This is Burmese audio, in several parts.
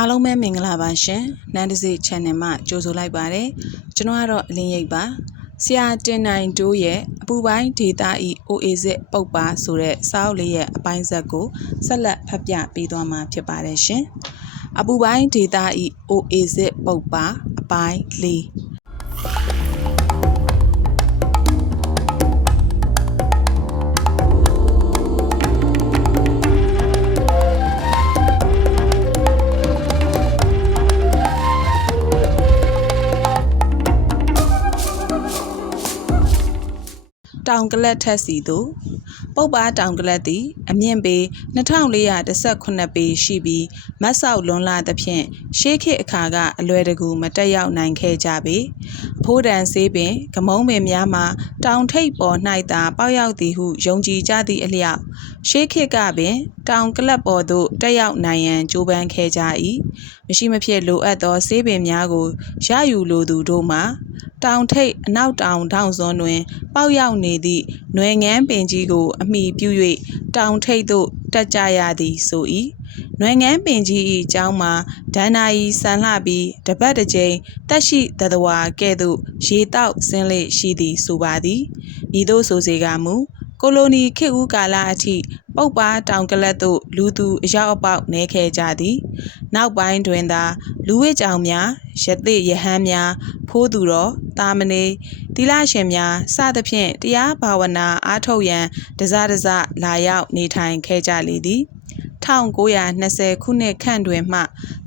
အားလုံးပဲမင်္ဂလာပါရှင်နန်းတစေ channel မှာကြိုဆိုလိုက်ပါတယ်ကျွန်တော်ကတော့အလင်းရိပ်ပါဆရာတင်နိုင်တိုးရဲ့အပူပိုင်းဒေတာဤ OAZ ပုတ်ပါဆိုတဲ့စာအုပ်လေးရဲ့အပိုင်းဇက်ကိုဆက်လက်ဖတ်ပြပေးသွားမှာဖြစ်ပါတယ်ရှင်အပူပိုင်းဒေတာဤ OAZ ပုတ်ပါအပိုင်း၄ တောင်ကလတ်ထက်စီသို့ပုပ်ပါတောင်ကလတ်သည် အမြင့်ပေ2418ပေရှိပြီးမတ်ဆောက်လွန်လာသဖြင့်ရှေးခေတ်အခါကအလွယ်တကူမတက်ရောက်နိုင်ခဲ့ကြပေအဖိုးတန်ဆေးပင်ဂမုံပင်များမှာတောင်ထိပ်ပေါ်၌သာပေါက်ရောက်သည်ဟုယုံကြည်ကြသည့်အလျောက်ရှေးခေတ်ကပင် တောင်ကလတ်ပေါ်သို့တက်ရောက်နိုင်ရန်ကြိုးပမ်းခဲ့ကြ၏ မရှိမဖြစ်လိုအပ်သောဆေးပင်များကိုရယူလိုသူတို့မှာတောင်ထိပ်အနောက်တောင်ထောင့်စွန်းတွင် ပေါက်ရောက်နေသည့်နွယ်ငန်းပင်ကြီးကို အမိပြု၍တောင်ထိပ်သို့တက်ကြရသည်ဆို၏နွယ်ငန်းပင်ကြီး၏အကြောင်းမှာဒဏ္ဍာရီဆန်လှပြီးတပတ်တစ်ကြိမ်တက်ရှိသတ္တဝါကဲ့သို့ရေတောက်ဆင်းလေရှိသည်ဆိုပါသည်ဤသို့ဆိုစေကမူကိုလိုနီခေတ်ဦးကာလအထိ ပုပ်ပါတောင်ကလတ်သို့လူသူအရောက်အပေါက်နေခဲ့ကြသည် နောက်ပိုင်းတွင်သာ လူဝိကြောင်များရသည့်ယဟန်များ ဖိုးသူတော်တာမဏေသီလရှင်များစသဖြင့်တရားဘာဝနာအားထုတ်ရန်တစတစလာရောက်နေထိုင်ခဲ့ကြလေသည်1920ခုနှစ်ခန့်တွင်မှ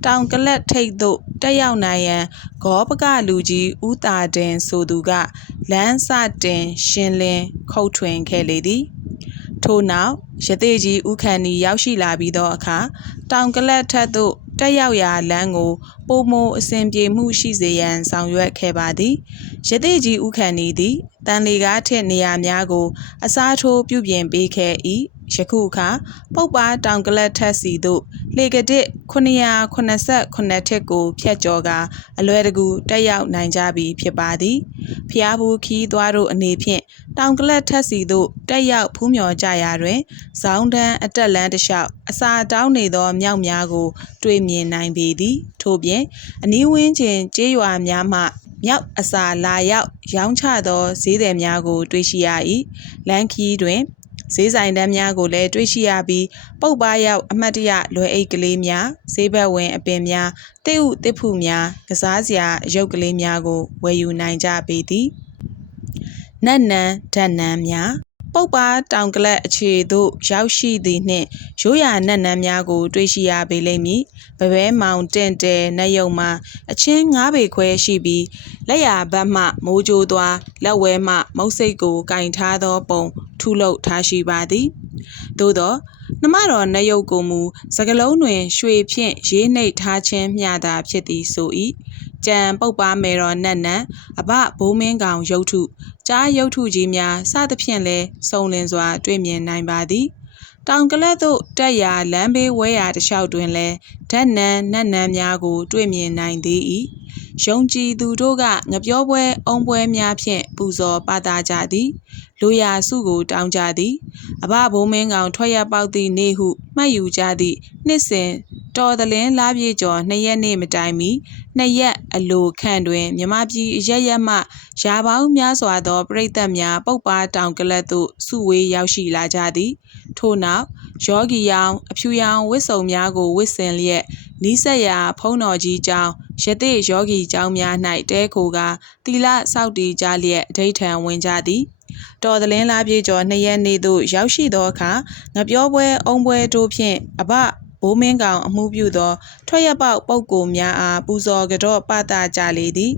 တောင်ကလတ်ထိပ်သို့တက်ရောက်နိုင်ရန်ဂောပကလူကြီးဦးတာတင်ဆိုသူကလမ်းစတင် ရှင်းလင်းခုတ်ထွင်ခဲ့လေသည် ထို့နောက်ရသေးကြီးဥခန္ဒီရောက်ရှိလာပြီးသောအခါတောင်ကလတ်ထက်သို့တက်ရောက်ရာလမ်းကိုပုံမအစဉ်ပြေမှုရှိစေရန်ဆောင်ရွက်ခဲ့ပါသည်ရသေးကြီးဥခန္ဒီသည်တန်လီကားထက်နေရာများကိုအစားထိုးပြုပြင်ပေးခဲ့၏ ယခုအခါပုပ်ပါတောင်ကလတ်ထက်စီသို့လေကဒစ်989ထက်ကိုဖျက်ကျော်ကာအလွယ်တကူတက်ရောက်နိုင်ကြပြီဖြစ်ပါသည်ဖျားဘူးခီးသွားတို့အနေဖြင့်တောင်ကလတ်ထက်စီသို့တက်ရောက်ဖူးမြော်ကြရာတွင်ဇောင်းတန်းအတက်လန်းတစ်လျှောက်အစာတောင်းနေသောမြောက်များကို တွေ့မြင်နိုင်ပေသည် ထို့ပြင်အနီးဝန်းကျင်ကျေးရွာများမှမြောက်အစာလာရောက်ရောင်းချသောဈေးသည်များကို တွေ့ရှိရ၏လမ်းခီးတွင် ဈေးဆိုင်တန်းများကိုလည်းတွေ့ရှိရပြီးပုပ်ပါရောက်အမတ်တရလွယ်အိတ်ကလေးများဈေးဘက်ဝင်အပင်များတိဥတစ်ဖူများကစားစရာအရုပ်ကလေးများကိုဝယ်ယူနိုင်ကြပေသည်နတ်နံဓာတ်နံများ ပုပ်ပါတောင်ကလတ်အခြေသို့ရောက်ရှိသည်နှင့်ရိုးရာနတ်နံများကို တွေ့ရှိရပေလိမ့်မည်။ဗပဲမောင်တင့်တဲနတ်ယုံမှာအချင်းငါးပေခွဲရှိပြီးလက်ရာဘက်မှမိုးကြိုးသွားလက်ဝဲမှမုတ်စိတ်ကိုကင်ထားသောပုံထုလုပ်ထားရှိပါသည်။သို့သောနှမတော်နတ်ယုတ်ကိုမူစကလုံးတွင် ရွှေဖြင့်ရေးနှိပ်ထားခြင်းမျှသာဖြစ်သည်ဆို၏။ ကြံပုပ်ပါမယ်တော်နတ်နံအဘဘိုးမင်းကောင်ရုပ်ထုကြားရုပ်ထုကြီးများစသဖြင့်လဲစုံလင်စွာ တွေ့မြင်နိုင်ပါသည်တောင်ကလတ်သို့တက်ရာလမ်းဘေးဝဲရာတစ်လျှောက်တွင်လဲဓာတ်နံနတ်နံများကို တွေ့မြင်နိုင်သေး၏ယုံကြည်သူတို့ကငပြောပွဲအုံပွဲများဖြင့်ပူဇော်ပသကြသည် လူရာစုကို တောင်းကြသည်အဘဘိုးမင်းကောင်ထွက်ရပေါက်သည့်နေ့ဟုမှတ်ယူကြသည့်နှစ်စဉ်တော်သလင်းလားပြေကျော်နှစ်ရက်နေ့မတိုင်မီနှစ်ရက်အလိုခန့်တွင်မြမပြည်အရက်ရက်မှရာပေါင်းများစွာသောပရိသတ်များပုပ်ပါတောင်ကလတ်သို့စုဝေးရောက်ရှိလာကြသည်ထို့နောက်ယောဂီယောင်အဖြူရောင်ဝတ်စုံများကိုဝတ်ဆင်လျက်နီးစပ်ရာဖုံးတော်ကြီးကျောင်းရသေးယောဂီကျောင်းများ၌တဲခိုကတီလစောက်တီကြလျက်အဋိဌံဝင်ကြသည် တော်သလင်းလားပြေကျော်နှစ်ရက်နေ့သို့ရောက်ရှိသောအခါငပြောပွဲအုံပွဲတို့ဖြင့်အဘဘိုးမင်းကောင်အမှုပြုသောထွက်ရပေါက်ပုပ်ကိုများအားပူဇော်ကြော့ပတကြလေသည်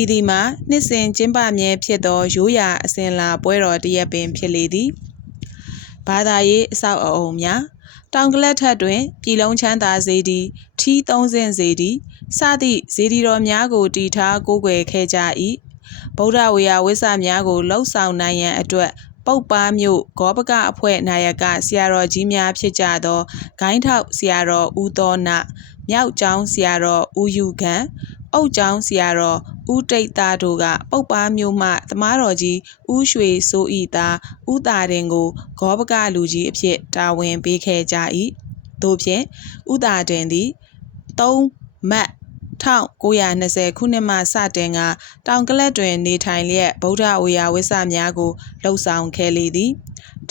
ဤသည်မှာနှစ်စဉ်ကျင်းပမြဲဖြစ်သောရိုးရာအစဉ်လာပွဲတော်တစ်ရက်ပင်ဖြစ်လေသည်ဘာသာရေးအဆောက်အအုံများတောင်ကလတ်ထက်တွင်ပြည်လုံးချမ်းသာစေတီထီးသုံးစင်စေတီစသည့်စေတီတော်များကိုတည်ထားကိုးကွယ်ခဲ့ကြ၏ ဗုဒ္ဓဝေယဝိဇ္ဇများကိုလှုပ်ဆောင်နိုင်ရန်အတွက်ပုပ်ပါမြို့ဂောပကအဖွဲ့နာယကဆရာတော်ကြီးများဖြစ်ကြသောဂိုင်းထောက်ဆရာတော်ဦးသောနမြောက်ကျောင်းဆရာတော်ဦးယူခံအုတ်ကျောင်းဆရာတော်ဦးတိတ်သားတို့ကပုပ်ပါမျိုးမှသမားတော်ကြီးဦးရွှေစိုးဤသားဦးတာတင်ကိုဂောပကလူကြီးအဖြစ်တာဝန်ပေးခဲ့ကြ၏တို့ဖြင့်ဦးတာတင်သည်သုံးမတ် 1920ခုနှစ်မှစတင်က တောင်ကလပ်တွင် နေထိုင်လျက် ဗုဒ္ဓဝေယဝိဆများကိုလှုပ်ဆောင်ခဲ့လေသည်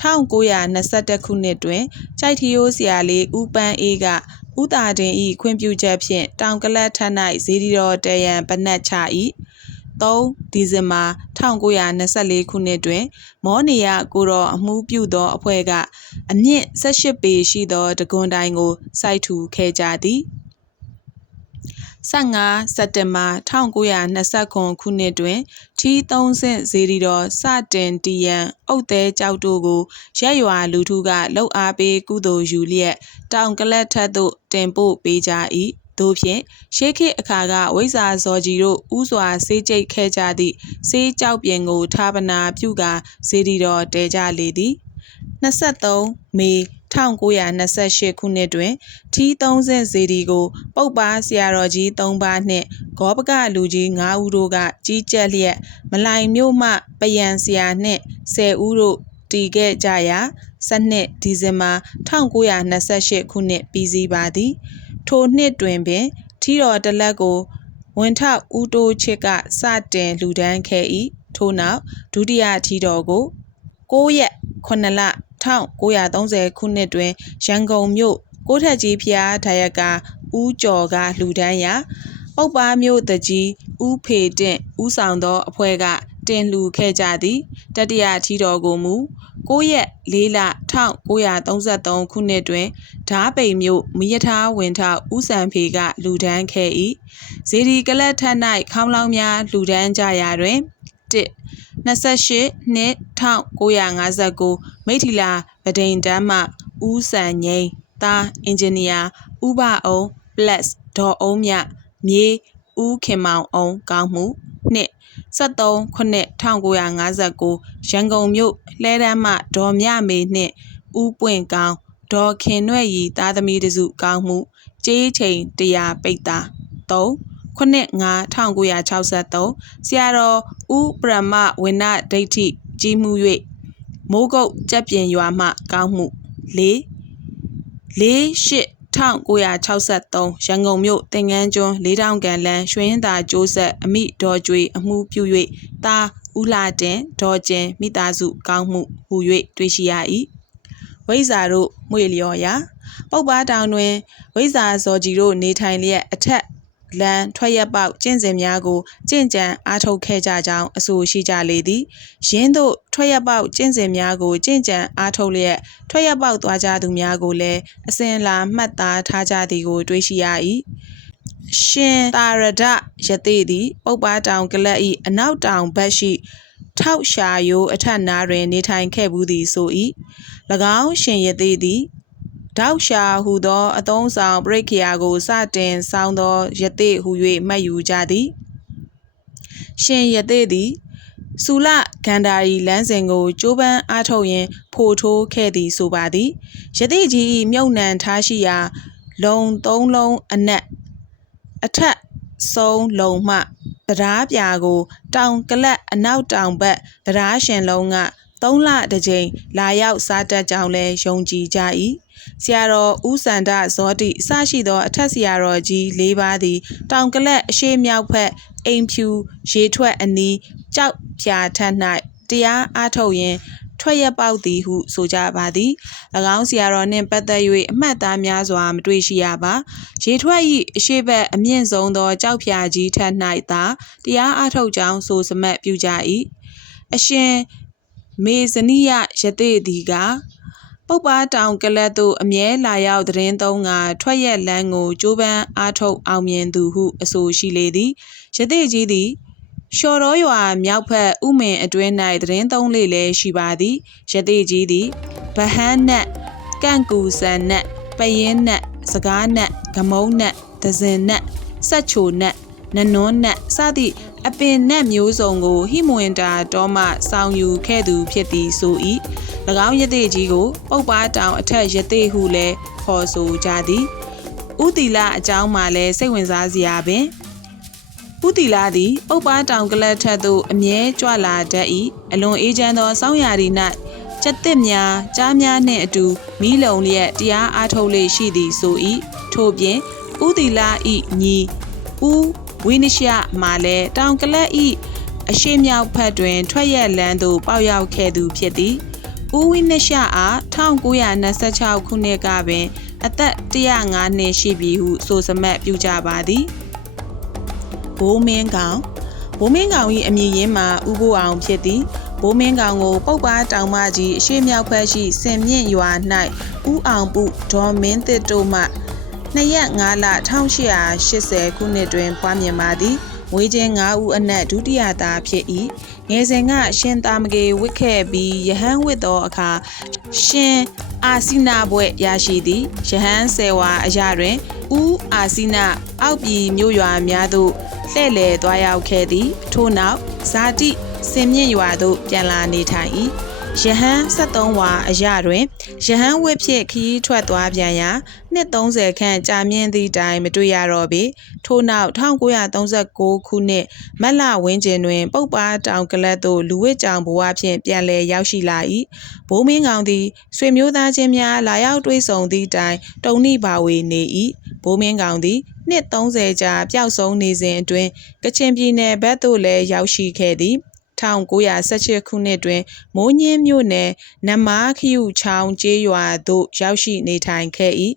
1921ခုနှစ်တွင် ကြိုက်ထီယိုးဆရာလေး ဦးပန်းအေးကဥတာတင်ဤခွင့်ပြုချက်ဖြင့် တောင်ကလပ်ထက်၌ဇေဒီတော်တရံပနတ်ချ၏3ဒီဇင်ဘာ1924ခုနှစ်တွင် မောနီယာကိုတော်အမှုပြုသောအဖွဲ့က အမြင့်18ပေရှိသောတကွန်တိုင်ကို စိုက်ထူခဲ့ကြသည် 15စက်တင်ဘာ1929ခုနှစ်တွင် ထီး3ဆင့်ဇေဒီတော်စတင်တီယံအုတ်သေးကြောက်တို့ကိုရက်ရွာလူထုကလှုပ်အားပေးကုသိုလ်ယူလျက် တောင်ကလတ်ထက်သို့ တင်ပို့ပေးကြ၏တို့ဖြင့် ရှေးခေတ်အခါက ဝိဇာဇော်ကြီးတို့ဥစွာဆေးကြိတ်ခဲ့ကြသည့် ဆေးကြောက်ပြင်ကို ဌာပနာပြုကာဇေဒီတော်တဲကြလေသည် 23မေ1928ခုနှစ်တွင် ထီး30ဇေဒီကို ပုပ်ပါဆရာတော်ကြီး3ပါးနှင့် ဂောပကလူကြီး9ဦးတို့က ကြီးကြပ်လျက် မလိုင်မြို့မှပယံဆရာနှင့်10ဦးတို့ တည်ခဲ့ကြရာ 12 ဒီဇင်ဘာ 1928 ခုနှစ် ပြီးစီးပါသည် ထိုနှစ်တွင်ပင် ထီတော်တလက်ကို ဝန်ထဦးတိုးချစ်က စတင်လူဒန်းခဲ့၏ထို့နောက် ဒုတိယထီတော်ကို 9 ရက်9လ 1930 ခုနှစ်တွင် ရန်ကုန်မြို့ ကိုထက်ကြီးဖျားဒါယကဦးကျော်ကလူဒန်းရာ ပုပ်ပါမြို့တကြီး ဦးဖေတင့် ဦးဆောင်သောအဖွဲ့က တင်လူခဲ့ကြသည်တတိယထီတော်ကိုမူ 9 ရက် 4 လ 1933 ခုနှစ်တွင်ဓားပိန်မြို့ မီယထားဝင်ထဦးစံဖေကလူဒန်းခဲ့၏ဇေဒီကလတ်ထက်၌ခေါင်းလောင်းများလူဒန်းကြရာတွင် 1 28နှစ်1959မိထီလာဗဒိန်တန်းမှဦးစံငိမ့်သားအင်ဂျင်နီယာဥပအုံ plus ဒေါ်အုံးမြမြေဦးခင်မောင်အောင်ကောင်းမှုနှစ်73ခုနှစ်1959ရန်ကုန်မြို့လှဲတန်းမှဒေါ်မြမေနှင့်ဦးပွင့်ကောင်းဒေါ်ခင်နွဲ့ရီသားသမီးတစုကောင်းမှုကြေးချိန်100ပိတ်တာ3 ခုနှစ်9 1963 ဆရာတော်ဦးပရမဝိနဒိဋ္ဌိကြီးမှု၍မိုးကုတ်ကြက်ပြင်ရွာမှ ကောင်းမှု ၄၄၈1963 ရန်ကုန်မြို့တင်ငန်းကျွန်း၄တောင်ကန်လန်း ရွှေရင်သာကျိုးဆက် အမိဒေါ်ကျွေ အမှုပြု၍တာဦးလာတင် ဒေါ်ကျင် မိသားစုကောင်းမှု ဟူ၍တွေ့ရှိရ၏ဝိဇာတို့ မွေလျော်ရာ ပုပ်ပါတောင်တွင် ဝိဇာဇော်ကြီးတို့ နေထိုင်လျက် အထက် လန်ထွက်ရက်ပေါက်ကျင့်စဉ်များကိုကြင့်ကြံအားထုတ်ခဲ့ကြကြောင်းအဆိုရှိကြလေသည်ယင်းတို့ထွက်ရက်ပေါက်ကျင့်စဉ်များကိုကြင့်ကြံအားထုတ်လျက်ထွက်ရက်ပေါက်သွားကြသူများကိုလည်းအစဉ်လာမှတ်သားထားကြသည်ကိုတွေ့ရှိရ၏ရှင်တာရဒယသိသည်ပုပ်ပါတောင်ကလပ်၏အနောက်တောင်ဘက်ရှိထောက်ရှာယိုးအထက်နားတွင် နေထိုင်ခဲ့ဘူးသည်ဆို၏၎င်းရှင်ယသိသည် တောက်ရှာဟူသောအသုံးဆောင်ပရိခရာကိုစတင်ဆောင်းသောယသိဟု၍မှတ်ယူကြသည်ရှင်ယသိသည်စူလဂန္ဓာရီလမ်းစဉ်ကိုကျိုးပန်းအားထုတ်ရင်းဖိုထိုးခဲ့သည်ဆိုပါသည်ယသိကြီး၏မြုပ်နှံထားရှိရာ လုံသုံးလုံးအနက်အထက်ဆုံးလုံမှတရားပြာကို တောင်ကလပ်အနောက်တောင်ဘက်တရားရှင်လုံးက သုံးလတစ်ကြိမ်လာရောက်စားတတ်ကြောင်းလဲယုံကြည်ကြ၏ဆရာတော်ဦးစန္ဒဇောတိအစရှိသောအထက်ဆရာတော်ကြီး၄ပါးသည် တောင်ကလပ်အရှိမြောက်ဘက်အိမ်ဖြူရေထွက်အနီးကြောက်ဖြာထက်၌တရားအားထုတ်ရင်းထွက်ရပေါက်သည်ဟုဆိုကြပါသည်၎င်းဆရာတော်နှင့်ပတ်သက်၍အမှတ်အသားများစွာမတွေ့ရှိရပါရေထွက်၏အရှိဘက်အမြင့်ဆုံးသောကြောက်ဖြာကြီးထက်၌သာတရားအားထုတ်ကြောင်းဆိုစမတ်ပြုကြ၏အရှင် မေဇနိယယသိသည်ကပုပ်ပါတောင်ကလတ်သို့အမြဲလာရောက်သတင်းသုံးကထွက်ရက်လန်းကိုကျိုးပန်းအားထုတ်အောင်မြင်သူဟုအဆိုရှိလေသည်ယသိကြီးသည်လျှော်တော်ရွာမြောက်ဖက်ဥမင်အတွင်း၌သတင်းသုံးလေလဲရှိပါသည်ယသိကြီးသည်ဗဟန်းနတ်ကန့်ကူဆန်နတ်ပယင်းနတ်စကားနတ်ဂမုံနတ်ဒဇင်နတ်ဆက်ချိုနတ်နနွန်းနတ်စသည့် အပင်နတ်မျိုးစုံကိုဟိမဝင်တာတော်မှစောင်းယူခဲ့သူဖြစ်သည်ဆို၏၎င်းရသေးကြီးကိုပုပ်ပါတောင်အထက်ရသေးဟုလည်းခေါ်ဆိုကြသည်ဥတီလာအကြောင်းမှလည်းစိတ်ဝင်စားစရာပင်ဥတီလာသည်ပုပ်ပါတောင်ကလတ်ထက်သို့အမြဲကြွလာတတ်၏အလွန်အေးချမ်းသောစောင်းရာဒီ၌ကျက်တစ်များကြားများနှင့်အတူမီးလုံလျက်တရားအားထုတ်လေရှိသည်ဆို၏ထို့ပြင်ဥဦးတီလာဤညီဦး ဝိနရှမှလည်းတောင်ကလတ်ဤအရှိမြောက်ဖက်တွင် ထွက်ရက်လန်းသို့ပေါက်ရောက်ခဲ့သူဖြစ်သည်ဦးဝိနရှအား1926ခုနှစ်ကပင် အသက်105နှစ်ရှိပြီဟုဆိုစမတ်ပြုကြပါသည်ဘိုးမင်းကောင်ဘိုးမင်းကောင်၏အမည်ရင်းမှာဥပိုးအောင်ဖြစ်သည်ဘိုးမင်းကောင်ကိုပုတ်ပါတောင်မကြီးအရှိမြောက်ဖက်ရှိစင်မြင့်ရွာ၌ဥအောင်ပုဒေါ်မင်းတစ်တို့မှ 2ရက်5လ1880ခုနှစ်တွင်ဖွားမြင်ပါသည်မွေးချင်း9ဦးအနက်ဒုတိယသားဖြစ်၏ငယ်စဉ်ကရှင်သာမကေဝစ်ခဲ့ပြီးယဟန်ဝစ်သောအခါရှင်အာစီနာဘွဲ့ရရှိသည်ယဟန်ဆယ်ဝါအရာတွင်ဦးအာစီနာအောက်ပြည်မြို့ရွာများသို့လှည့်လည်သွားရောက်ခဲ့သည်ထို့နောက်ဇာတိစင်မြင့်ရွာသို့ပြန်လာနေထိုင်၏ ယဟန်73ဝါအရာတွင်ယဟန်ဝစ်ဖြင့်ခရီးထွက်သွားပြန်ရာနှစ်30ခန့်ကြာမြင့်သည့်တိုင်မတွေ့ရတော့ပေထို့နောက်1939ခုနှစ်မတ်လဝန်းကျင်တွင် ပုပ်ပါတောင်ကလတ်သို့လူဝစ်ကြောင်ဘဝဖြင့်ပြန်လည်ရောက်ရှိလာ၏ဘိုးမင်းကောင်သည်ဆွေမျိုးသားချင်းများလာရောက်တွေ့ဆုံသည့်တိုင်တုံနှိပါဝေနေ၏ဘိုးမင်းကောင်သည်နှစ်30ကြာပျောက်ဆုံးနေစဉ်အတွင်းကချင်ပြည်နယ်ဘက်သို့လည်းရောက်ရှိခဲ့သည် 1918ခုနှစ်တွင် မိုးညင်းမြို့နယ်နမားခယူချောင်းကျေးရွာသို့ ရောက်ရှိနေထိုင်ခဲ့၏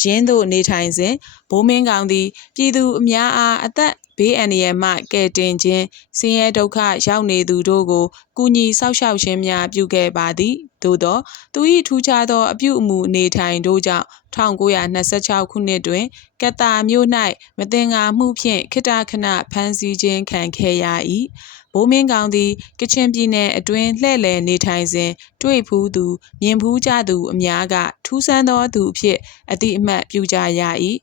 ရင်းသို့နေထိုင်စဉ် ဘိုးမင်းကောင်သည် ပြည်သူအများအားအသက်ဘေးအန္တရာယ်မှ ကယ်တင်ခြင်းဆင်းရဲဒုက္ခရောက်နေသူတို့ကို ကူညီဆောက်ရှောက်ခြင်းများပြုခဲ့ပါသည်သို့သော သူ၏ထူးခြားသောအပြုအမူအနေထိုင်တို့ကြောင့်1926ခုနှစ်တွင်ကတာမြို့၌မတင်ငါမှုဖြင့်ခိတခဏဖမ်းဆီးခြင်းခံခဲ့ရ၏ ဘိုးမင်းကောင်သည် ကချင်ပြည်နယ်အတွင်းလှည့်လည်နေထိုင်စဉ် တွေ့ဖူးသူမြင်ဖူးကြသူအများက ထူးဆန်းသောသူအဖြစ်အတိအမှတ်ပြုကြရ၏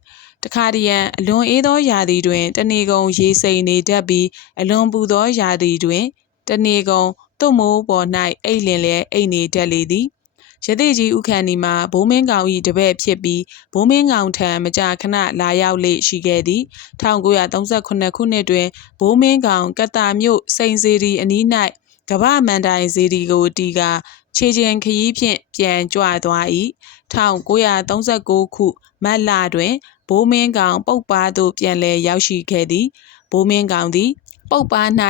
တခါတရံ အလွန်အေးသောရာသီတွင် တနေကုန်ရေစိမ်နေတတ်ပြီး အလွန်ပူသောရာသီတွင် တနေကုန်သွတ်မိုးပေါ်၌အိတ်လင်လဲအိတ်နေတတ်လေသည် ရသေးကြီးဥခန်ဒီမှာဘိုးမင်းကောင်၏တပည့်ဖြစ်ပြီးဘိုးမင်းကောင်ထံမကြာခဏလာရောက်လေရှိခဲ့သည်1938ခုနှစ်တွင်ဘိုးမင်းကောင်ကတာမြို့စိန်စီရီအနီး၌ကမ္ဘာမန်တိုင်စီရီကိုတီကခြေချင်းခရီးဖြင့်ပြန်ကြွသွား၏1939ခုမတ်လတွင်ဘိုးမင်းကောင်ပုတ်ပါသို့ပြန်လည်ရောက်ရှိခဲ့သည်ဘိုးမင်းကောင်သည် ပုတ်ပါ၌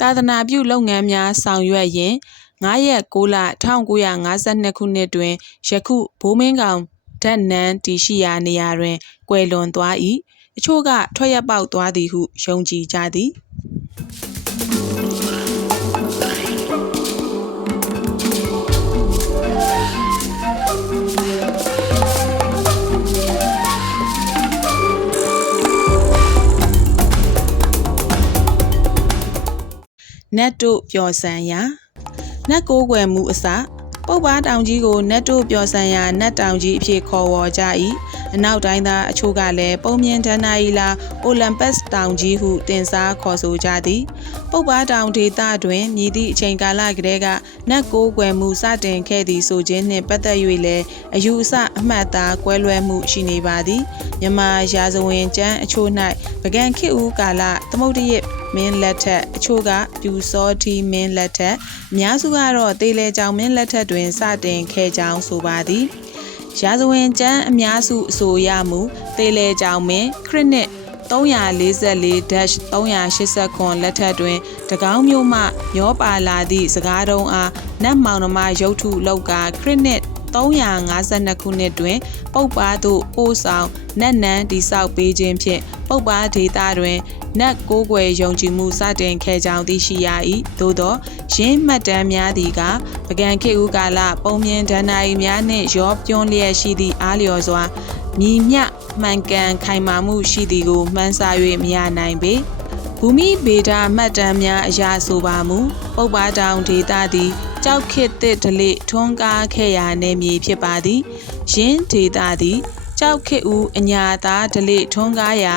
သာသနာပြုလုပ်ငန်းများဆောင်ရွက်ရင်း 9ရက်6လ1952ခုနှစ်တွင် ယခုဘိုးမင်းကောင်ဓာတ်နန်းတည်ရှိရာနေရာတွင် ကွယ်လွန်သွား၏အချို့ကထွက်ရပေါက်သွားသည်ဟုယုံကြည်ကြသည်နတ်တို့ပျော်စံရာ နတ်ကိုးကွယ်မှုအစပုပ်ပါတောင်ကြီးကိုနတ်တို့ပျော်စံရာနတ်တောင်ကြီးအဖြစ်ခေါ်ဝေါ်ကြ၏အနောက်တိုင်းသားအချို့ကလည်းပုံမြင်ဒဏ္ဍာရီလာအိုလံပတ်စ်တောင်ကြီးဟုတင်စားခေါ်ဆိုကြသည်ပုပ်ပါတောင်ဒေသတွင်မြည်သည့်အချိန်ကာလကတည်းကနတ်ကိုးကွယ်မှုစတင်ခဲ့သည်ဆိုခြင်းနှင့်ပတ်သက်၍လည်းအယူအဆအမှတ်သားကွဲလွဲမှုရှိနေပါသည်မြမရာဇဝင်ကျမ်းအချို့၌ပကံခေဦးကာလသမုဒ္ဒရ မင်းလက်ထက်အချို့ကပြူစောတီမင်းလက်ထက်အများစုကတော့တေလေကြောင်မင်းလက်ထက်တွင်စတင်ခဲ့ကြောင်းဆိုပါသည်ရာဇဝင်ကျမ်းအများစုအဆိုရမူတေလေကြောင်မင်းခရစ်နစ်344-389လက်ထက်တွင်တကောင်းမျိုးမှမျောပါလာသည့်စကားတုံးအားနတ်မောင်နှမရုပ်ထုလောက်ကခရစ်နစ် 352ခုနှစ်တွင် ပုပ်ပါသို့ပို့ဆောင်နတ်နန်းတိဆောက်ပေးခြင်းဖြင့်ပုပ်ပါဒေသတွင်နတ်ကိုးကွယ်ယုံကြည်မှုစတင်ခဲ့ကြောင်းသိရှိရ၏သို့သောရင်းမှတ်တမ်းများသည်ကပကံခေဦးကာလပုံမြင်ဒဏ္ဍာရီများနှင့်ရောပြွန်းလျက်ရှိသည့်အားလျော်စွာမြည်မြမှန်ကန်ခိုင်မာမှုရှိသည်ကိုမှန်းဆ၍မရနိုင်ပေဘူမိဗေဒမှတ်တမ်းများအရာဆိုပါမူပုပ်ပါတောင်ဒေသသည် ကြောက်ခစ်သစ်ဒလိထွန်းကားခဲ့ရာနေမြေဖြစ်ပါသည်ရင်းဒေသသည်ကြောက်ခစ်ဦးအညာသားဒလိထွန်းကားရာ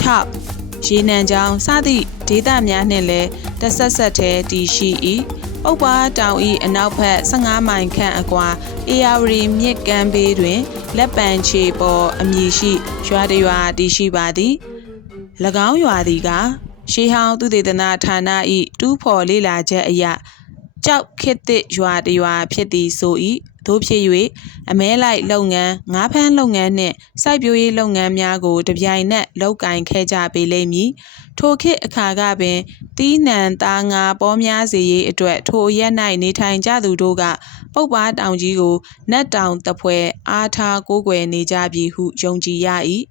6ရေနံချောင်းစသည့်ဒေသများနှင့်လည်းတဆက်ဆက်တည်းတည်ရှိ၏ပုပ်ပါတောင်ဤအနောက်ဘက်15မိုင်ခန့်အကွာအေယာဝရီမြစ်ကမ်းဘေးတွင်လက်ပံချေပေါ်အမည်ရှိရွာတရွာတည်ရှိပါသည်၎င်းရွာသည်ကရှေးဟောင်းသူတေသနာဌာန၏တူးဖော်လေ့လာချက်အရ ကြောက်ခစ်သစ်ရွာတရွာဖြစ်သည်ဆို၏သို့ဖြစ်၍အမဲလိုက်လုပ်ငန်းငါးဖမ်းလုပ်ငန်းနှင့်စိုက်ပျိုးရေးလုပ်ငန်းများကိုတပြိုင်နက်လုပ်ကင်ခဲ့ကြပေလိမ့်မည်ထိုခေတ်အခါကပင်တီးနှံသားငါပေါများစေရေးအတွက်ထိုရက်၌နေထိုင်ကြသူတို့က ပုပ်ပါတောင်ကြီးကိုနတ်တောင်တပွဲအားထားကိုးကွယ်နေကြပြီဟုယုံကြည်ရ၏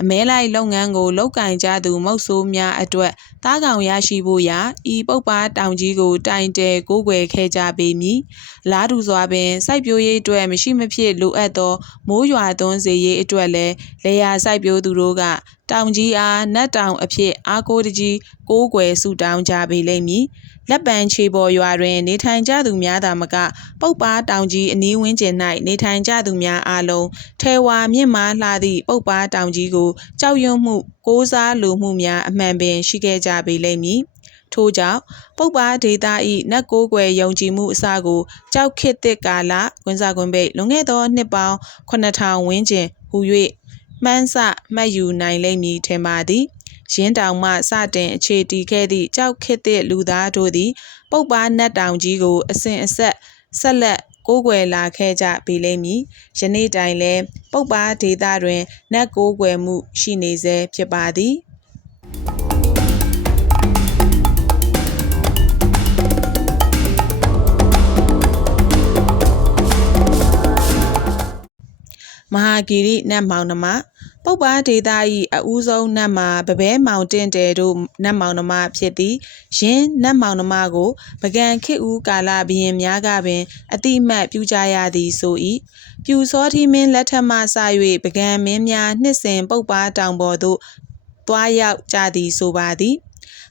အမဲလိုက်လုပ်ငန်းကိုလုပ်ကင်ကြသူမုတ်ဆိုးများအတွက်တားကောင်ရရှိဖို့ရာဤပုပ်ပါတောင်ကြီးကိုတိုင်တဲကိုးကွယ်ခဲ့ကြပေမည်လားတူစွာပင်စိုက်ပျိုးရေးအတွက်မရှိမဖြစ်လိုအပ်သောမိုးရွာသွန်းစေရေးအတွက်လည်းလေယာစိုက်ပျိုးသူတို့က တောင်ကြီးအားနတ်တောင်အဖြစ်အားကိုးတကြီးကိုးကွယ်ဆုတောင်းကြပေလိမ့်မည်လက်ပံချေပေါ်ရွာတွင် နေထိုင်ကြသူများသာမက ပုပ်ပါတောင်ကြီးအနီးဝန်းကျင်၌နေထိုင်ကြသူများအားလုံးထဲဝါမြင့်မားလှသည့်ပုပ်ပါတောင်ကြီးကိုကြောက်ရွံ့မှုကိုးစားလိုမှုများအမှန်ပင်ရှိခဲ့ကြပေလိမ့်မည်ထို့ကြောင့်ပုပ်ပါဒေတာဤနတ်ကိုးကွယ်ယုံကြည်မှုအစကိုကြောက်ခစ်တစ်ကာလကွန်းစာကွန်းပိတ်လွန်ခဲ့သောနှစ်ပေါင်း9000ဝန်းကျင်ဟူ၍ မှန်းဆမှတ်ယူနိုင်လိမ့်မည်ထင်ပါသည်ရင်းတောင်မှစတင်အခြေတည်ခဲ့သည့်ကြောက်ခစ်သည့်လူသားတို့သည် ပုပ်ပါနတ်တောင်ကြီးကို အစဉ်အဆက်ဆက်လက်ကိုးကွယ်လာခဲ့ကြပေလိမ့်မည်ယနေ့တိုင်လည်းပုပ်ပါဒေတာတွင်နတ်ကိုးကွယ်မှုရှိနေဆဲဖြစ်ပါသည် မဟာဂီရိနတ်မောင်နှမပုပ္ပါဒေတာ၏အဦးဆုံးနတ်မှာပပဲမောင်တင့်တယ်တို့နတ်မောင်နှမဖြစ်သည်ယင်းနတ်မောင်နှမကိုပကံခေဦးကာလဘရင်များကပင်အတိမတ်ပြုကြရသည်ဆို၏ပြူစောထီမင်းလက်ထက်မှစ၍ပကံမင်းများနှစ်စဉ်ပုပ္ပါတောင်ပေါ်သို့တွားရောက်ကြသည်ဆိုပါသည်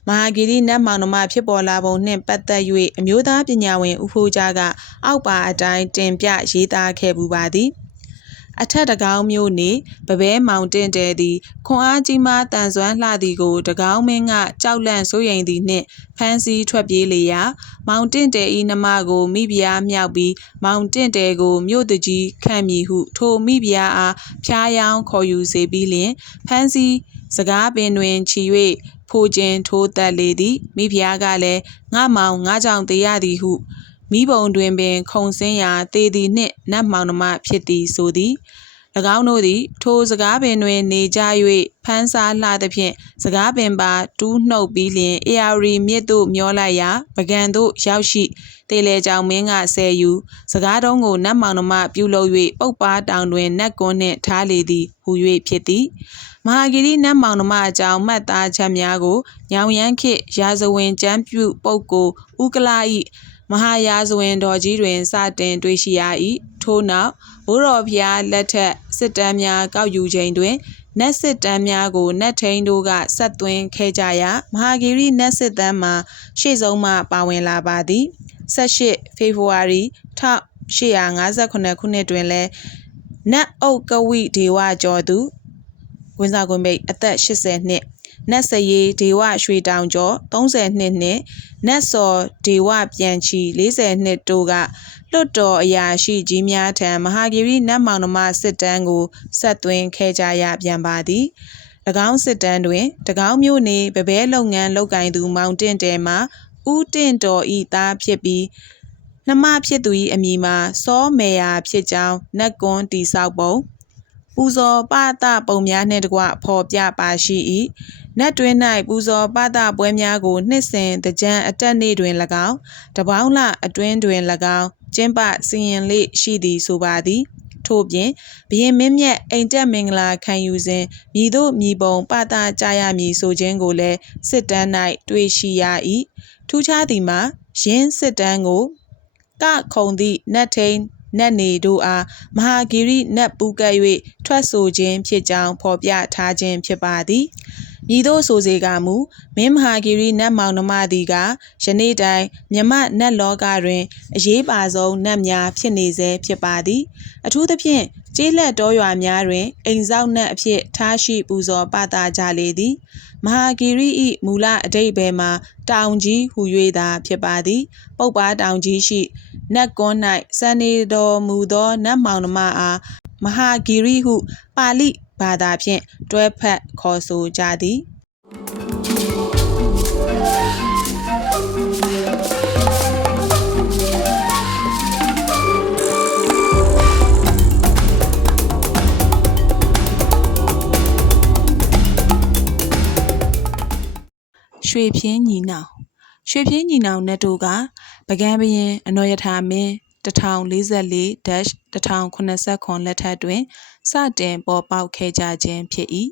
မဟာဂီရိနတ်မောင်နှမဖြစ်ပေါ်လာပုံနှင့်ပတ်သက်၍အမျိုးသားပညာဝင်ဦးဖိုးကြားကအောက်ပါအတိုင်းတင်ပြရေးသားခဲ့ပူပါသည် အထက်တကောင်းမျိုးနေပပဲမောင်တင့်တဲသည်ခွန်အားကြီးမားတန်ဆွမ်းလှသည်ကိုတကောင်းမင်းကကြောက်လန့်စိုးရိမ်သည်နှင့်ဖမ်းဆီးထွက်ပြေးလေရာမောင်တင့်တဲဤနှမကိုမိဖုရားမြောက်ပြီးမောင်တင့်တဲကိုမြို့တကြီးခံမည်ဟု ထိုမိဖုရားအားဖျားယောင်းခေါ်ယူစေပြီးလျှင်ဖမ်းဆီးစကားပင်တွင်ချီ၍ဖိုခြင်းထိုးတက်လေသည်မိဖုရားကလည်းငါမောင်ငါကြောင့်တရားသည်ဟု မိဘုံတွင်ပင် ခုံစင်းရာတေသည်နှင့်နတ်မောင်နှမဖြစ်သည်ဆိုသည်၎င်းတို့သည် ထိုစကားပင်တွင် နေကြ၍ဖန်းစားလှသဖြင့်စကားပင်ပါတူးနှုတ်ပြီးလျင်အေယာရီမြစ်သို့မျောလိုက်ရာပကံသို့ရောက်ရှိတေလေကြောင်မင်းကဆယ်ယူစကားတုံးကိုနတ်မောင်နှမပြုလုပ်၍ပုတ်ပါတောင်တွင်နတ်ကွန်းနှင့်ထားလေသည်ဟူ၍ဖြစ်သည်မဟာဂီရိနတ်မောင်နှမအကြောင်းမှတ်သားချက်များကိုညောင်ရမ်းခေရာဇဝင်ကျမ်းပြုပုပ်ကိုဥကလာ၏ မဟာယာဇဝင်တော်ကြီးတွင် စတင်တွေ့ရှိရ၏ထို့နောက်ဘိုးတော်ဖျားလက်ထက်စစ်တမ်းများကောက်ယူချိန်တွင်နတ်စစ်တမ်းများကိုနတ်ထိန်တို့ကဆက်သွင်းခဲ့ကြရာမဟာဂီရိနတ်စစ်တမ်းမှာရှေ့ဆုံးမှပါဝင်လာပါသည်18ဖေဖော်ဝါရီ1858ခုနှစ်တွင်လည်းနတ်အုပ်ကဝိဒေဝကျော်သူဝင်းစာကွန်မိတ်အသက်80နှစ် နတ်စရေးဒေဝရွှေတောင်ကျော်30နှစ်နှင့်နတ်စော်ဒေဝပြန်ချီ40နှစ်တို့ကလွတ်တော်အရာရှိကြီးများထံမဟာဂီရိနတ်မောင်နှမစစ်တမ်းကိုဆက်သွင်းခဲ့ကြရပြန်ပါသည်၎င်းစစ်တမ်းတွင်တကောင်းမျိုးနေပပဲလုပ်ငန်းလုပ်ကင်သူမောင်တင့်တဲမှာဦးတင့်တော်ဤသားဖြစ်ပြီးနှမဖြစ်သူ၏အမည်မှာစောမေယာဖြစ်ကြောင်းနတ်ကွန်းတိဆောက်ပုံ ပူဇော်ပသပုံများနှင့်တကွဖော်ပြပါရှိ၏နတ်တွင်၌ပူဇော်ပသပွဲများကိုနှစ်စဉ်တကြံအတက်နေ့တွင်၎င်းတပေါင်းလအတွင်းတွင်၎င်းကျင်းပစီရင်လေရှိသည်ဆိုပါသည်ထို့ပြင်ဘရင်မင်းမြတ်အိမ်တက်မင်္ဂလာခံယူစဉ်မြည်တို့မြည်ပုံပသကြရမည်ဆိုခြင်းကိုလည်းစစ်တမ်း၌တွေ့ရှိရ၏ထူးခြားသည်မှာယင်းစစ်တမ်းကိုကခုံသည့်နတ်ထိန် နတ်နေတို့အားမဟာဂီရိနတ်ပူကပ်၍ထွက်ဆိုခြင်းဖြစ်ကြောင်းဖော်ပြထားခြင်းဖြစ်ပါသည် ဤသို့ဆိုစေကမူမင်းမဟာဂီရိနတ်မောင်နှမသည်ကယနေ့တိုင်မြမနတ်လောကတွင် အရေးပါဆုံးနတ်များဖြစ်နေစေဖြစ်ပါသည်အထူးသဖြင့်ကျေးလက်တော်ရွာများတွင်အိမ်ဆောက်နတ်အဖြစ်ထားရှိပူဇော်ပသကြလေသည်မဟာဂီရိ၏မူလအတိတ်ဘယ်မှာတောင်ကြီးဟူ၍သာဖြစ်ပါသည်ပုပ်ပါတောင်ကြီးရှိနတ်ကွန်း၌စံနေတော်မူသောနတ်မောင်နှမအားမဟာဂီရိဟုပါဠိဘာသာဖြင့်တွဲဖက်ခေါ်ဆိုကြသည်ရွှေပြင်းညီနောင်ရွှေပြင်းညီနောင်နဲ့တို့ကပကံဘရင်အနော်ယထာမင်း1044-1089လက်ထက်တွင် စတင်ပေါ်ပေါက်ခဲ့ကြခြင်းဖြစ်၏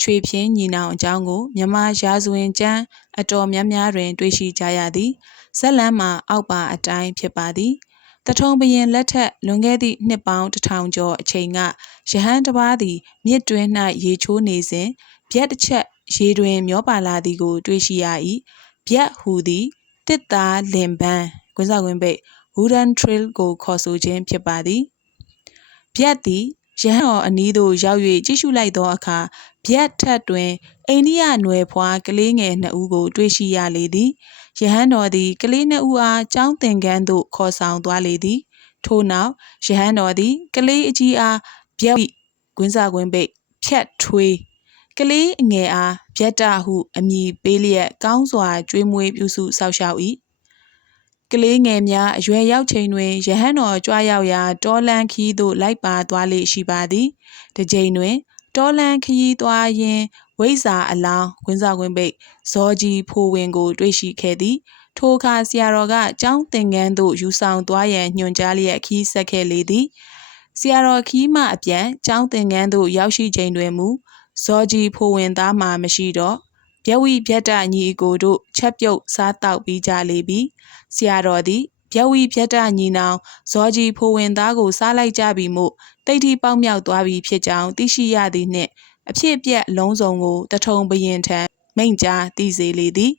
ချွေဖြင်းညီနောင်အကြောင်းကိုမြန်မာရာဇဝင်ကျမ်းအတော်များများတွင် တွေ့ရှိကြရသည်ဇက်လန်းမှာအောက်ပါအတိုင်းဖြစ်ပါသည်တထုံဘရင်လက်ထက်လွန်ခဲ့သည့်နှစ်ပေါင်းတစ်ထောင်ကျော်အချိန်ကယဟန်တစ်ပါးသည်မြစ်တွင်း၌ရေချိုးနေစဉ်ဗျက်တစ်ချက်ရေတွင်မျောပါလာသည်ကို တွေ့ရှိရ၏ဗျက်ဟူသည်တစ်သားလင်ပန်းကွင်းစားကွင်းပိတ် wooden trail ကိုခေါ်ဆိုခြင်းဖြစ်ပါသည်ဗျက်သည် ရဟန်းတော်အနီးသို့ရောက်၍ကြည့်ရှုလိုက်သောအခါဗျက်ထက်တွင်အိန္ဒိယနွယ်ဖွားကလေးငယ်နှစ်ဦးကို တွေ့ရှိရလေသည်ယဟန်တော်သည်ကလေးနှစ်ဦးအားကြောင်းသင်ခန်းသို့ခေါ်ဆောင်သွားလေသည် ထို့နောက်ယဟန်တော်သည်ကလေးအကြီးအားဗျက်ကွင်းစားကွင်းပိတ်ဖြတ်ထွေးကလေးအငယ်အားဗျက်တဟုအမည်ပေးလျက်ကောင်းစွာကျွေးမွေးပြုစုစောင့်ရှောက်၏ ကလေးငယ်များအရွယ်ရောက်ချိန်တွင်ယဟန်တော်ကြွားရောက်ရာတောလန်းခီးသို့လိုက်ပါသွားလေရှိပါသည်။တစ်ကြိမ်တွင် တောလန်းခီးသွားရင်းဝိဇာအလောင်းခွင်းစားခွင်းပိတ်ဇောကြီးဖိုးဝင်ကို တွေ့ရှိခဲ့သည်။ထိုအခါဆရာတော်ကကျောင်းသင်ခန်းသို့ယူဆောင်သွားရန်ညွှန်ကြားလျက်ခီးဆက်ခဲ့လေသည်။ဆရာတော်ခီးမှအပြန်ကျောင်းသင်ခန်းသို့ရောက်ရှိချိန်တွင်မူဇောကြီးဖိုးဝင်သားမှမရှိတော့ ဗျဝိဗျတ္တညီအကိုတို့ချက်ပြုတ်စားတောက်ပြီးကြလေပြီဆရာတော်သည်ဗျဝိဗျတ္တညီနောင်ဇောကြီးဖိုးဝင်သားကိုစားလိုက်ကြပြီမို့တိတ်တီပေါက်မြောက်သွားပြီဖြစ်ကြောင်းသိရှိရသည်နှင့်အဖြစ်အပျက်လုံးစုံကိုတထုံဘရင်ထံမိန့်ကြားသိစေလေသည်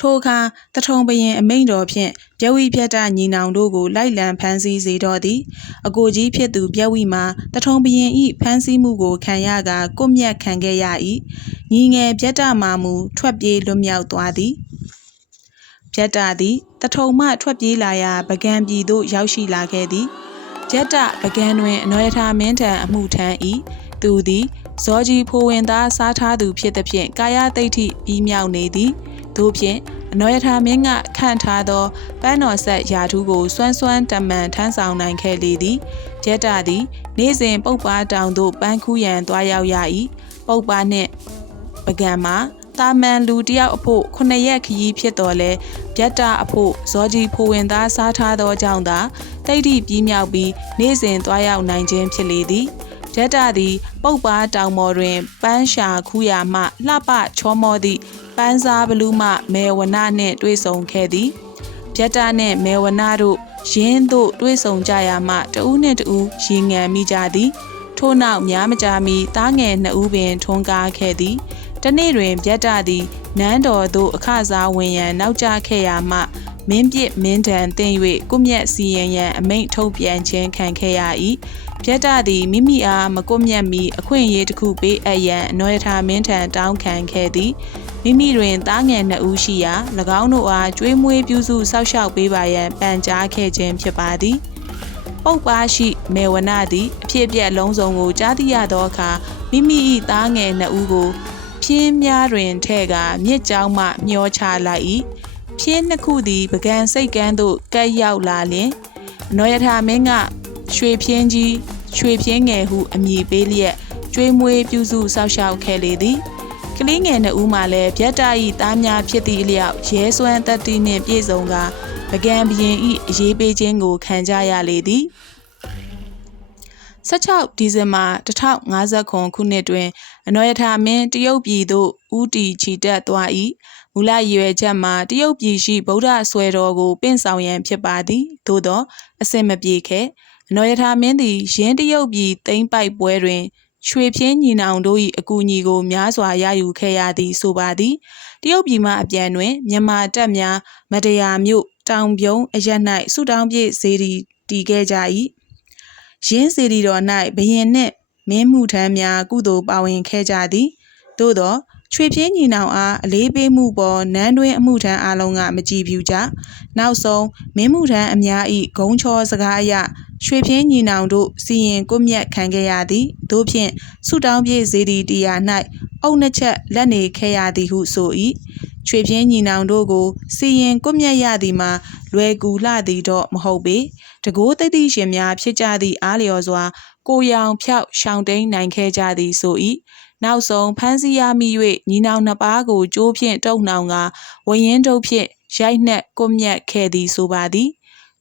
ထိုအခါတထုံဘရင်အမိန့်တော်ဖြင့်ပြဝိပြတ်တညီနောင်တို့ကိုလိုက်လံဖမ်းဆီးစေတော့သည်အကိုကြီးဖြစ်သူပြဝိမှာတထုံဘရင်ဤဖမ်းဆီးမှုကိုခံရကကွမျက်ခံခဲ့ရ၏ညီငယ်ပြတ်တမှာမူထွက်ပြေးလွတ်မြောက်သွားသည်ပြတ်တသည်တထုံမှထွက်ပြေးလာရာပကံပြည်သို့ရောက်ရှိလာခဲ့သည်ကျက်တပကံတွင်အနော်ရထာမင်းထံအမှုထမ်း၏သူသည်ဇောကြီးဖိုဝင်သားစားထားသူဖြစ်သည်ဖြင့်ကာယတိတ်ထိပြီးမြောက်နေသည် သို့ဖြင့်အနော်ရထာမင်းကခန့်ထားသောပန်းတော်ဆက်ယာထူးကိုစွမ်းစွမ်းတမန်ထမ်းဆောင်နိုင်ခဲ့လေသည်ကျက်တာသည်နေ့စဉ်ပုပ်ပါတောင်သို့ပန်းခူးရန်သွားရောက်ရ၏ပုပ်ပါနှင့်ပကံမှာတာမန်လူတယောက်အဖို့ခုနှစ်ရက်ခရီးဖြစ်တော်လဲဗျက်တာအဖို့ဇောကြီးဖိုဝင်သားစားထားသောကြောင့်သာတိတ်တိပြီးမြောက်ပြီးနေ့စဉ်သွားရောက်နိုင်ခြင်းဖြစ်လေသည်ဂျက်တာသည်ပုပ်ပါတောင်ပေါ်တွင်ပန်းရှာခူးရာမှလှပချောမောသည့် ပန်းစားဘလူးမှမေဝနနှင့်တွေ့ဆုံခဲ့သည်ဗျက်တာနှင့်မေဝနတို့ရင်းသို့တွေ့ဆုံကြရာမှတဦးနှင့်တဦးရင်ငံမိကြသည်ထို့နောက်များမကြာမီတားငယ်နှစ်ဦးပင်ထွန်းကားခဲ့သည်တနေ့တွင်ဗျက်တာသည်နန်းတော်သို့အခစားဝင်ရန်နောက်ကျခဲ့ရာမှမင်းပြစ်မင်းတန်တင်၍ကုမျက်စီရင်ရန်အမိန့်ထုတ်ပြန်ခြင်းခံခဲ့ရ၏ပြတ်တသည်မိမိအားမကုမျက်မီအခွင့်အရေးတစ်ခုပေးအပ်ရန်အနော်ရထာမင်းထံတောင်းခံခဲ့သည် မိမိတွင်သားငယ်နှစ်ဦးရှိရာ၎င်းတို့အားကျွေးမွေးပြုစုစောင့်ရှောက်ပေးပါရန်ပန်ကြားခဲ့ခြင်းဖြစ်ပါသည်ပုပ်ပါရှိမေဝနာသည်အဖြစ်အပျက်လုံးစုံကိုကြားသိရသောအခါမိမိ၏သားငယ်နှစ်ဦးကိုဖြင်းများတွင်ထဲ့ကမြစ်ကြောင်းမှမျောချလိုက်၏ဖြင်းနှစ်ခုသည်ပကံစိတ်ကန်းသို့ကပ်ရောက်လာလျင်အနော်ရထာမင်းကရွှေဖြင်းကြီးရွှေဖြင်းငယ်ဟုအမည်ပေးလျက်ကျွေးမွေးပြုစုစောင့်ရှောက်ခဲ့လေသည် ကလေးငယ်နှစ်ဦးမှလည်းဗျက်တာဤသားများဖြစ်သည့်အလျောက်ရဲစွမ်းတက်တီနှင့်ပြည့်စုံကပကံဘရင်ဤအရေးပေးခြင်းကိုခံကြရလေသည်16ဒီဇင်ဘာ1059ခုနှစ်တွင်အနော်ရထာမင်းတရုတ်ပြည်သို့ဦးတီချီတက်သွား၏မူလရည်ရွယ်ချက်မှာတရုတ်ပြည်ရှိဗုဒ္ဓဆွဲတော်ကိုပင့်ဆောင်ရန်ဖြစ်ပါသည်သို့သောအစင်မပြေခဲ့အနော်ရထာမင်းသည်ရင်းတရုတ်ပြည်သိမ့်ပိုက်ပွဲတွင် ရွှေဖြင်းညီနောင်တို့၏အကူအညီကိုများစွာရယူခဲ့ရသည်ဆိုပါသည်တရုတ်ပြည်မှအပြန်တွင်မြန်မာတပ်များမတရားမြို့တောင်ပြုံးအရက်၌ဆုတောင်းပြည့်စေတီတည်ခဲ့ကြ၏ရင်းစေတီတော်၌ဘရင်နှင့်မင်းမှုထမ်းများကုသိုလ်ပါဝင်ခဲ့ကြသည်သို့သော ချွေပြင်းညီနောင်အားအလေးပေးမှုပေါ်နန်းတွင်အမှုထမ်းအလုံးကမကြည်ဖြူကြနောက်ဆုံးမင်းမှုထမ်းအများ၏ဂုံချောစကားအရရွှေပြင်းညီနောင်တို့စီရင်ကွမျက်ခံခဲ့ရသည်သို့ဖြင့်ဆုတောင်းပြေးစေတီတရား၌အုတ်နှစ်ချက်လက်နေခဲ့ရသည်ဟုဆို၏ချွေပြင်းညီနောင်တို့ကိုစီရင်ကွမျက်ရသည်မှာလွယ်ကူလှသည်တော့မဟုတ်ပေတကိုးသိသိရှင်များဖြစ်ကြသည့်အားလျော်စွာကိုရောင်ဖြောက်ရှောင်းတိန်နိုင်ခဲ့ကြသည်ဆို၏ နောက်ဆုံးဖမ်းဆီးရမိ၍ညီနောင်နှစ်ပါးကိုကြိုးဖြင့်တုပ်နှောင်ကဝရင်တုပ်ဖြင့်ရိုက်နှက်ကွပ်မျက်ခဲ့သည်ဆိုပါသည်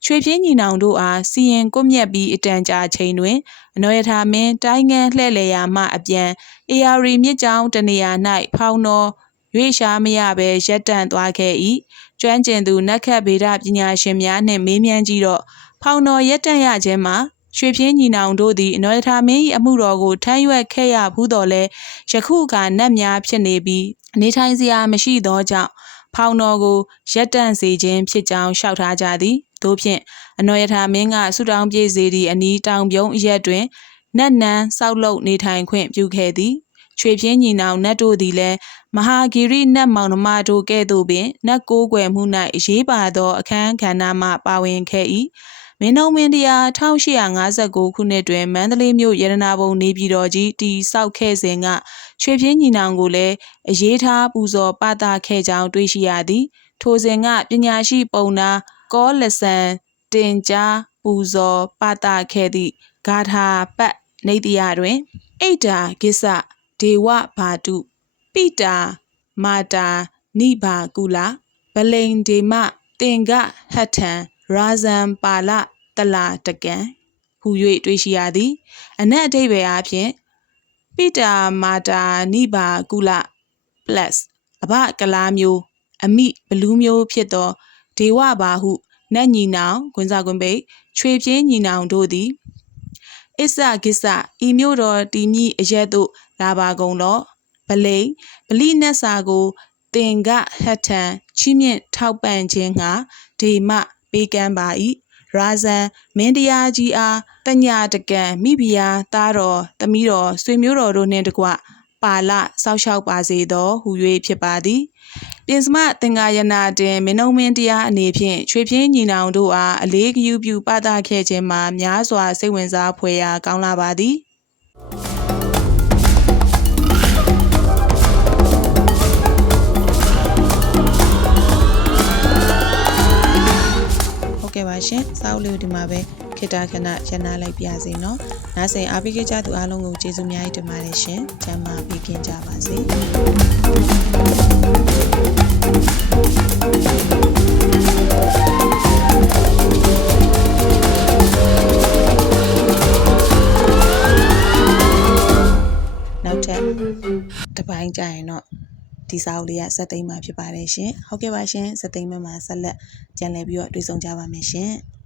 ချွေပြင်းညီနောင်တို့အားစီရင်ကွပ်မျက်ပြီးအတန်ကြာချိန်တွင်အနောယထာမင်းတိုင်းငန်းလှဲ့လေယာမှအပြန်အေယာရီမြစ်ကြောင်းတနေရာ၌ဖောင်းတော်ရွေရှားမရဘဲရက်တန့်သွားခဲ့၏ကျွမ်းကျင်သူနက္ခတ်ဗေဒပညာရှင်များနှင့်မေးမြန်းကြည့်တော့ဖောင်းတော်ရက်တန့်ရခြင်းမှာ ရွှေပြင်းညီနောင်တို့သည်အနောယထာမင်း၏အမှုတော်ကိုထမ်းရွက်ခဲ့ရဘူးတော်လဲယခုအခါနတ်များဖြစ်နေပြီးအနေထိုင်စရာမရှိသောကြောင့်ဖောင်းတော်ကိုရက်တန့်စေခြင်းဖြစ်ကြောင်းလျှောက်ထားကြသည်တို့ဖြင့်အနောယထာမင်းကဆုတောင်းပြေးစေသည့်အနီးတောင်ပြုံးအရက်တွင်နတ်နန်းဆောက်လုပ်နေထိုင်ခွင့်ပြုခဲ့သည်ချွေပြင်းညီနောင်နတ်တို့သည်လည်းမဟာဂီရိနတ်မောင်နှမတို့ကဲ့သို့ပင်နတ်ကိုးကွယ်မှု၌အရေးပါသောအခမ်းကဏ္ဍမှပါဝင်ခဲ့၏ မင်းတို့မင်းတရား1859ခုနှစ်တွင်မန္တလေးမြို့ရတနာပုံနေပြည်တော်ကြီးတည်ဆောက်ခဲ့စဉ်ကချွေပြင်းညီနောင်ကိုလည်းအရေးထားပူဇော်ပသခဲ့ကြောင်းတွေ့ရှိရသည်ထိုစဉ်ကပညာရှိပုံနာကောလဆန်တင်ကြားပူဇော်ပသခဲ့သည့်ဂါထာပတ်နေတရာတွင်အိတ္တာကိစ္စဒေဝဘာတုပိတာမာတာနိဘာကုလဗလိန်ဒေမတင်ကဟထံရာဇံပါလ တလာတကံဟူ၍တွေ့ရှိရသည်အနက်အဓိပ္ပာယ်အားဖြင့်ပိတာမာတာနိဘာကုလ plus အဘကလားမျိုးအမိဘလူးမျိုးဖြစ်သောဒေဝဘာဟုနတ်ညီနောင်ဂွန်းစာကွန်ပိတ်ချွေပြင်းညီနောင်တို့သည်အစ္ဆဂစ္ဆဤမျိုးတော်တီမြအရက်တို့လာပါကုန်လောဗလိန်ဗလိနတ်စာကိုတင်ကဟတ်ထံချီးမြင့်ထောက်ပံ့ခြင်းငှာဒေမပေးကမ်းပါ၏ ရာဇန်မင်းတရားကြီးအားတညာတကံမိဖုရားသားတော်သမီးတော်ဆွေမျိုးတော်တို့နှင့်တကွပါလစောက်ရှောက်ပါစေသောဟူ၍ဖြစ်ပါသည်ပြင်စမသင်္ကာယနာတင်မင်းုံမင်းတရားအနေဖြင့်ချွေပြင်းညီနောင်တို့အားအလေးဂယူပြုပသခဲ့ခြင်းမှာများစွာစိတ်ဝင်စားဖွယ်ရာကောင်းလာပါသည် ဟုတ်ကဲ့ပါရှင်စာအုပ်လေးကိုဒီမှာပဲခေတ္တခဏရန်နာလိုက်ပြစေနော်။နားဆင်အားပေးကြသူအားလုံးကိုကျေးဇူးများကြီးတင်ပါတယ်ရှင်။ကျမ်းမာပေးခင်ကြပါစေ။။နောက်ထပ်တစ်ပိုင်းကြာရင်တော့ ဒီစာအုပ်လေးကစက်သိမ်းမှာဖြစ်ပါတယ်ရှင်။ဟုတ်ကဲ့ပါရှင်စက်သိမ်းမှာဆက်လက်ကြံလည်ပြီးတော့တွေ့ဆုံကြပါမယ်ရှင်။